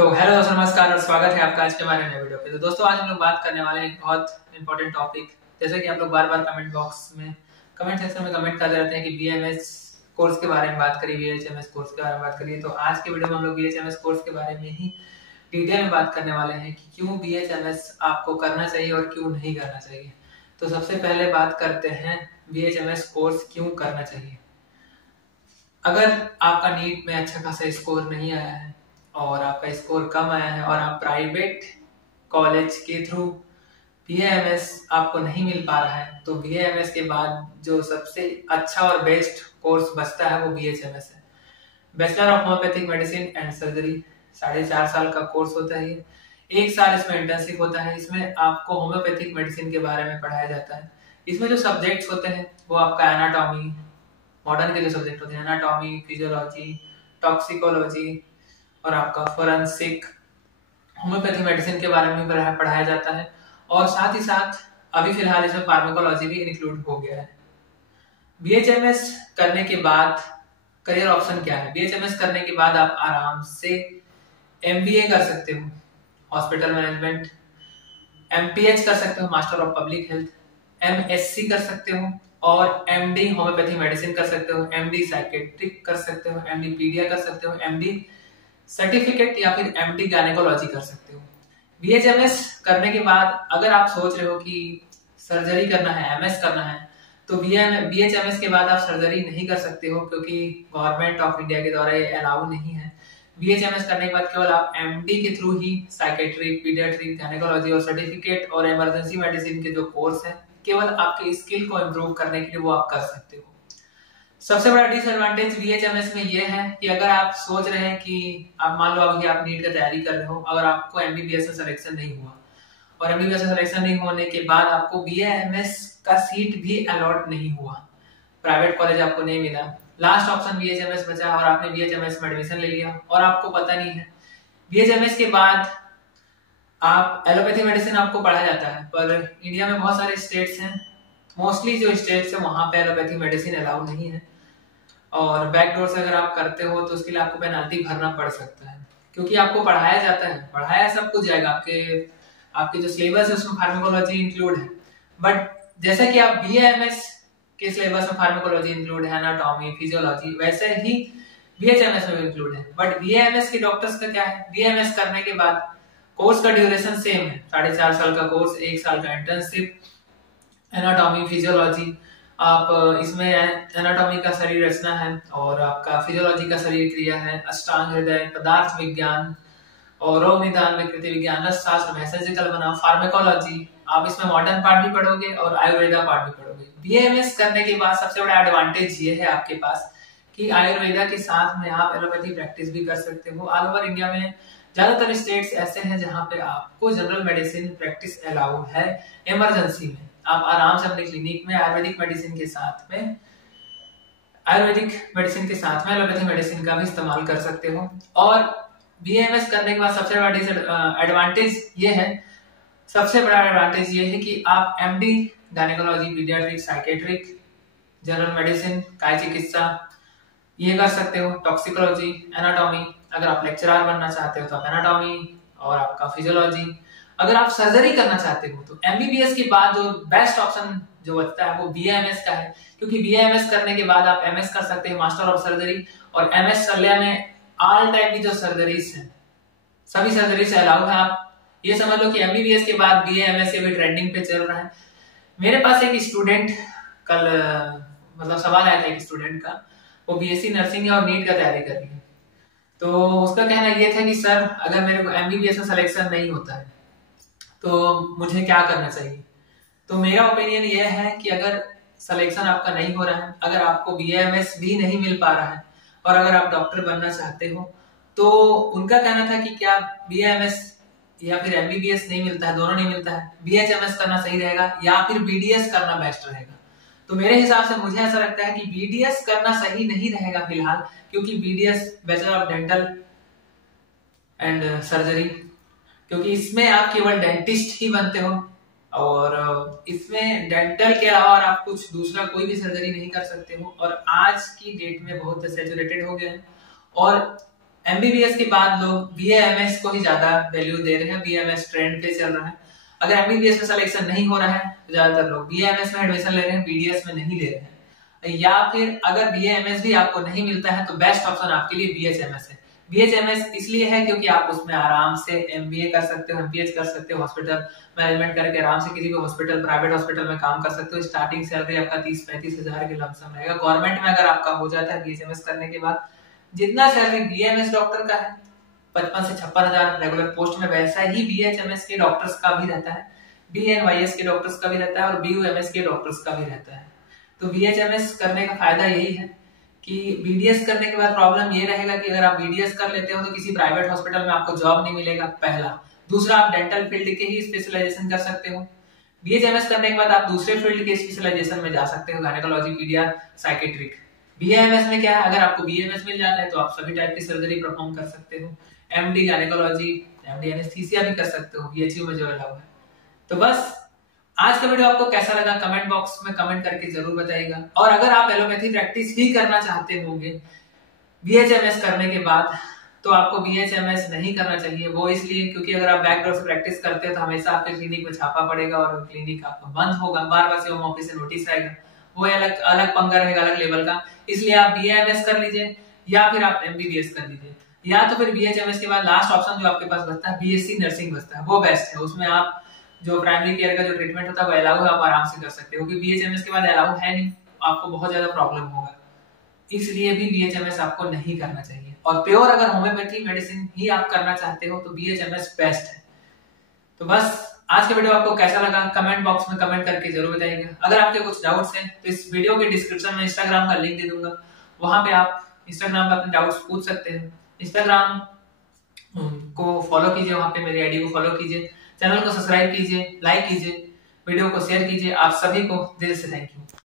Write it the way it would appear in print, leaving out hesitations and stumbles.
तो हेलो दोस्तों, नमस्कार और स्वागत है आपका आज के हमारे नए वीडियो पे। तो दोस्तों आज हम लोग बात करने वाले हैं एक बहुत इंपॉर्टेंट टॉपिक। जैसे कि आप लोग बार बार कमेंट बॉक्स में कमेंट सेक्शन में कमेंट करते रहते हैं कि बीएमएस कोर्स के बारे में बात करिए, बीएचएमएस कोर्स के बारे में बात करिए। तो आज के वीडियो में हम लोग बीएचएमएस कोर्स के बारे में ही डिटेल में बात करने वाले हैं कि क्यों बीएचएमएस आपको करना चाहिए और क्यों नहीं करना चाहिए। तो सबसे पहले बात करते हैं बीएचएमएस कोर्स क्यों करना चाहिए। अगर आपका नीट में अच्छा खासा स्कोर नहीं आया है और आपका स्कोर कम आया है और आप प्राइवेट कॉलेज के थ्रू बीएएमएस आपको नहीं मिल पा रहा है, तो बीएएमएस के बाद जो सबसे अच्छा और बेस्ट कोर्स बचता है वो बीएचएमएस है। Bachelor of homeopathic medicine and surgery 4.5 साल का कोर्स होता है। एक साल इसमें इंटर्नशिप होता है। इसमें आपको होम्योपैथिक मेडिसिन के बारे में पढ़ाया जाता है। इसमें जो सब्जेक्ट्स होते हैं वो आपका एनाटॉमी, मॉडर्न के जो सब्जेक्ट होते हैं एनाटॉमी, फिजियोलॉजी, टॉक्सिकोलॉजी और आपका फोरेंसिक, होम्योपैथी मेडिसिन के बारे में पढ़ाया जाता है। और साथ ही साथ अभी फिलहाल इसमें फार्माकोलॉजी भी इंक्लूड हो गया है। बीएचएमएस करने के बाद करियर ऑप्शन क्या है? बीएचएमएस करने के बाद आप आराम से एमबीए कर सकते हो, हॉस्पिटल मैनेजमेंट, एमपीएच कर सकते हो, master of public health, MSc कर सकते हो और एमडी होम्योपैथी मेडिसिन कर सकते हो, एमडी साइकेट्रिक कर सकते हो, एमडी पीडिया कर सकते हो, एमडी सर्टिफिकेट या फिर एमडी गायनेकोलॉजी कर सकते हो। बीएचएमएस करने के बाद अगर आप सोच रहे हो कि सर्जरी करना है, एमएस करना है, तो बीएचएमएस के बाद आप सर्जरी नहीं कर सकते हो क्योंकि गवर्नमेंट ऑफ इंडिया के द्वारा ये अलाउ नहीं है। बीएचएमएस करने के बाद केवल आप एमडी के थ्रू ही साइकेट्रिक, पीडियाट्रिक, गायनेकोलॉजी और सर्टिफिकेट और इमरजेंसी मेडिसिन के जो कोर्स है केवल आपके स्किल को इम्प्रूव करने के लिए वो आप कर सकते हो। सबसे बड़ा डिसएडवांटेज बीएचएमएस में ये है कि अगर आप सोच रहे हैं कि आप मान लो अभी आप नीट का तैयारी कर रहे हो, अगर आपको एमबीबीएस में सिलेक्शन नहीं हुआ और एमबीबीएस में सिलेक्शन नहीं होने के बाद आपको बीएएमएस का सीट भी अलॉट नहीं हुआ, प्राइवेट कॉलेज आपको नहीं मिला, लास्ट ऑप्शन बीएचएमएस बचा और आपने बीएचएमएस में एडमिशन ले लिया और आपको पता नहीं है बीएचएमएस के बाद आप एलोपैथी मेडिसिन आपको पढ़ाया जाता है, पर इंडिया में बहुत सारे स्टेट्स हैं, मोस्टली जो स्टेट्स है वहां पे एलोपैथी मेडिसिन अलाउ नहीं है और बैकडोर से अगर आप करते हो तो उसके लिए आपको पेनाल्टी भरना पड़ सकता है क्योंकि आपको पढ़ाया जाता है, पढ़ाया सब कुछ जाएगा, आपके जो सिलेबस है उसमें फार्माकोलॉजी इंक्लूड है। बट जैसे कि आप बीएएमएस के सिलेबस में फार्माकोलॉजी इंक्लूड है, एनाटॉमी, फिजियोलॉजी, वैसे ही बीएचएमएस में भी इंक्लूड है। बट बीएएमएस के डॉक्टर्स का क्या है, बीएएमएस करने के बाद कोर्स का ड्यूरेशन सेम है, 4.5 साल का कोर्स, 1 साल का इंटर्नशिप, एनाटॉमी, फिजियोलॉजी, आप इसमें एनाटॉमी का शरीर रचना है और आपका फिजियोलॉजी का शरीर क्रिया है, अष्टांग हृदय, पदार्थ विज्ञान और रोग निदान, विकृति विज्ञान, रसशास्त्र, मैसेजिकल बनाम, फार्माकोलॉजी, आप इसमें मॉडर्न पार्ट भी पढ़ोगे और आयुर्वेदा पार्ट भी पढ़ोगे। बीएमएस करने के बाद सबसे बड़ा एडवांटेज ये है आपके पास कि आयुर्वेदा के साथ में आप एलोपैथी प्रैक्टिस भी कर सकते हो। ऑल ओवर इंडिया में ज्यादातर स्टेट्स ऐसे हैं जहां पे आपको जनरल मेडिसिन प्रैक्टिस अलाउ है। इमरजेंसी में आप आराम से अपने क्लिनिक में आयुर्वेदिक मेडिसिन के साथ में एलोपैथी मेडिसिन का भी इस्तेमाल कर सकते हो। और बीएमएस करने के बाद सबसे बड़ा एडवांटेज ये है कि आप MD gynaecology, paediatric, psychiatric, general medicine, काय चिकित्सा ये कर सकते हो, टॉक्सिकोलॉजी, एनाटॉमी, अगर आप लेक्चरर बनना चाहते हो तो आप एनाटॉमी और आपका फिजियोलॉजी, अगर आप सर्जरी करना चाहते हो तो एमबीबीएस के बाद जो बेस्ट ऑप्शन जो बचता है वो बीएएमएस का है क्योंकि बीएएमएस करने के बाद आप एमएस कर सकते हैं, मास्टर ऑफ सर्जरी, और एमएस सर्जरी में ऑल टाइप की जो सर्जरीज हैं सभी सर्जरी से अलाउ है। आप ये समझ लो कि एमबीबीएस के बाद बीएएमएस ये भी ट्रेंडिंग पे चल रहा है। मेरे पास एक स्टूडेंट कल सवाल आया था एक स्टूडेंट का, वो बीएससी नर्सिंग है और नीट का तैयारी कर रही है। तो उसका कहना ये था कि सर अगर मेरे को एमबीबीएस में सिलेक्शन नहीं होता है तो मुझे क्या करना चाहिए। तो मेरा ओपिनियन ये है कि अगर सिलेक्शन आपका नहीं हो रहा है, अगर आपको बीएएमएस भी नहीं मिल पा रहा है और अगर आप डॉक्टर बनना चाहते हो, तो उनका कहना था कि क्या बीएएमएस या फिर एमबीबीएस नहीं मिलता है, दोनों नहीं मिलता है, बीएचएमएस करना सही रहेगा या फिर बीडीएस करना बेस्ट रहेगा। तो मेरे हिसाब से मुझे ऐसा लगता है कि बीडीएस करना सही नहीं रहेगा फिलहाल, क्योंकि BDS bachelor of dental and surgery, क्योंकि इसमें आप केवल डेंटिस्ट ही बनते हो और इसमें डेंटल के अलावा आप कुछ दूसरा कोई भी सर्जरी नहीं कर सकते हो। और आज की डेट में बहुत सैचुरेटेड हो गया है और एमबीबीएस के बाद लोग बीएएमएस को ही ज्यादा वैल्यू दे रहे हैं, बीएएमएस ट्रेंड पे चल रहा है। अगर एमबीबीएस में सिलेक्शन नहीं हो रहा है तो ज्यादातर लोग बीएएमएस में एडमिशन ले रहे हैं, बीडीएस में नहीं ले रहे हैं। या फिर अगर बीएएमएस भी आपको नहीं मिलता है तो बेस्ट ऑप्शन आपके लिए बीएचएमएस है। बीएचएमएस इसलिए है क्योंकि आप उसमें आराम से एमबीए कर सकते हो, एमपीएच कर सकते हो, हॉस्पिटल मैनेजमेंट करके आराम से किसी भी हॉस्पिटल, प्राइवेट हॉस्पिटल में काम कर सकते हो। स्टार्टिंग सैलरी आपका 30-35 हजार के लमसम रहेगा। गवर्नमेंट में अगर आपका हो जाता है बीएचएमएस करने के बाद, जितना सैलरी बीएमएस डॉक्टर का है 55 से 56 हजार रेगुलर पोस्ट में, वैसा ही बीएचएमएस के डॉक्टर्स का भी रहता है, बीएनवाईएस के डॉक्टर्स का भी रहता है और बीयूएमएस के डॉक्टर्स का भी रहता है। तो बीएचएमएस करने का फायदा यही है कि बीडीएस करने के बाद प्रॉब्लम ये रहेगा कि अगर आप बीडीएस कर लेते हो तो किसी प्राइवेट हॉस्पिटल में आपको जॉब नहीं मिलेगा, पहला। दूसरा, आप डेंटल फील्ड के ही स्पेशलाइजेशन कर सकते हो। बीएचएमएस करने के बाद आप दूसरे फील्ड के स्पेशलाइजेशन में जा सकते हो, गायनेकोलॉजी, पीडिया, साइकेट्रिक। बीएमएस में क्या है, अगर आपको बीएमएस मिल जाता है तो आप सभी टाइप की सर्जरी परफॉर्म कर सकते हो। एमडी गायनेकोलॉजी, एमडी एनेस्थीसिया भी कर सकते हो बीएचयू में जो अलाउ है। तो बस आज का वीडियो आपको कैसा लगा कमेंट बॉक्स में कमेंट करके जरूर बताइएगा। और अगर आप एलोपैथी प्रैक्टिस ही करना चाहते होंगे बीएचएमएस करने के बाद तो आपको बीएचएमएस नहीं करना चाहिए। वो इसलिए क्योंकि अगर आप बैकडोर से प्रैक्टिस करते हो तो हमेशा आपके क्लिनिक में छापा पड़ेगा और क्लिनिक आपका बंद होगा, बार बार से होम ऑफिस से नोटिस आएगा, वो अलग अलग पंगा रहेगा, अलग लेवल का। इसलिए आप बीएमएस कर लीजिए या फिर आप एमबीबीएस कर लीजिए, या तो फिर बीएचएमएस के बाद लास्ट ऑप्शन जो आपके पास बचता है बीएससी नर्सिंग बचता है, वो बेस्ट है। उसमें आप जो प्राइमरी केयर का जो ट्रीटमेंट होता है वो अलाउ है, आप आराम से कर सकते हो। क्योंकि बीएचएमएस के बाद अलाउ है नहीं, आपको बहुत ज्यादा प्रॉब्लम होगा, इसलिए भी बीएचएमएस आपको नहीं करना चाहिए। और प्योर अगर होम्योपैथी मेडिसिन ही आप करना चाहते हो तो बीएचएमएस बेस्ट है। तो बस आज का वीडियो आपको कैसा लगा कमेंट बॉक्स में कमेंट करके जरूर बताइएगा। अगर आपके कुछ डाउट्स हैं तो इस वीडियो के डिस्क्रिप्शन में इंस्टाग्राम का लिंक दे दूंगा, वहां पे आप इंस्टाग्राम पे अपने डाउट्स पूछ सकते हैं। इंस्टाग्राम को फॉलो कीजिए, वहां पे मेरी आईडी को फॉलो कीजिए, चैनल को सब्सक्राइब कीजिए, लाइक कीजिए, वीडियो को शेयर कीजिए। आप सभी को दिल से थैंक यू।